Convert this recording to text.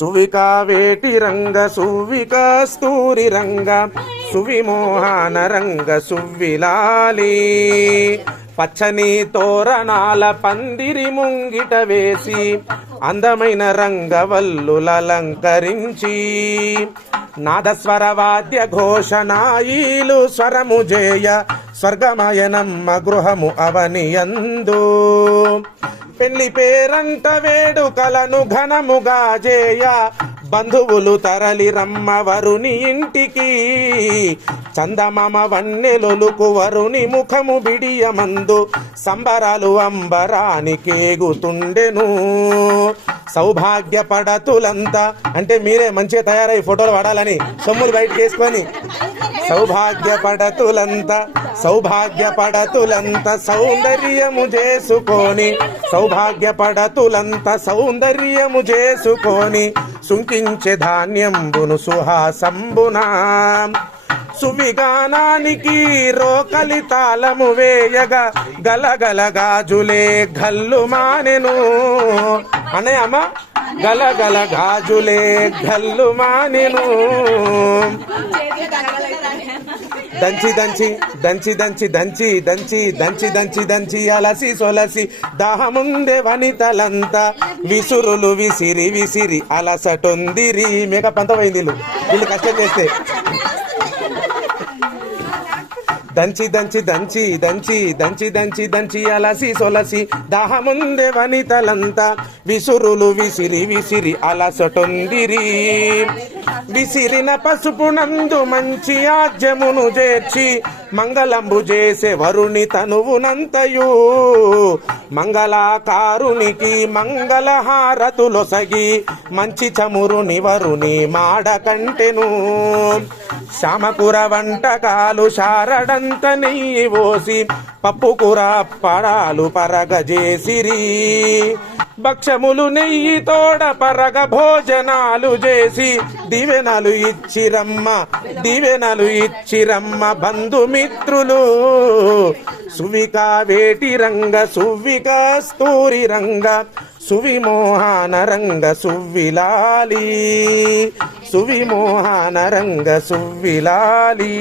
సువికా వేటి రంగ సువికస్తూరి రంగ సువిమోహన రంగ సువ్విలాలి పచ్చని తోరణాల పందిరి ముంగిట వేసి అందమైన రంగవల్లులలంకరించి నాదస్వర వాద్య ఘోషనాయిలు స్వరము జేయ స్వర్గమయనమ్మ గృహము అవనియందు పెళ్లి పేరంట వేడుకలను ఘనముగా జేయ బంధువులు తరలి రమ్మ వరుని ఇంటికి చందమామ వన్నెలొలుకు వరుని ముఖము బిడియమందు సంబరాలు అంబరానికేగుతుండెను సౌభాగ్యపడతులంతా అంటే మీరే మంచిగా తయారై ఫోటోలు పడాలని సొమ్ములు బయటకు వేసుకొని సౌభాగ్యపడతులంతా సౌందర్యము చేసుకొని సౌందర్యము చేసుకొని సుంకించే ధాన్యంబును సుహాసంబునా సువిగానానికి రోకలి తాళము వేయగా గలగల గాజులే గల్లు మానెను అన్నయ్య అమ్మ గలగల గాజులే గల్లు మానెను దంచి దంచి దంచి దంచి దంచి దంచి దంచి దంచి దంచి అలసి సొలసి దాహముందే వనితలంతా విసురులు విసిరి విసిరి అలసటొందిరి మేక పంతమైంది వీళ్ళు కష్టం చేస్తే దంచి దంచి దంచి దంచి దంచి దంచి దంచి అలసి సొలసి దాహముందే వనితలంతా విసురులు విసిరి విసిరి అలసటొందిరి విసిరిన పసుపునందు మంచి ఆజ్యమును చేర్చి మంగళంబు చేసే వరుని తనువునంతయు మంగళాకారునికి మంగళహారతులొసగి మంచి చమురుని వరుని మాడ కంటెను శ్యామకూర వంటకాలు శారడంత నెయ్యి పోసి పప్పుకూర పడాలు పరగజేసిరి భక్షములు నెయ్యి తోడ పరగ భోజనాలు చేసి దీవెనలు ఇచ్చిరమ్మ బంధుమిత్రులు సువికా వేటి రంగ సువికస్తూరి రంగ సువిమోహన రంగ సువ్విలాలి సువిమోహన రంగ సువ్విలాలి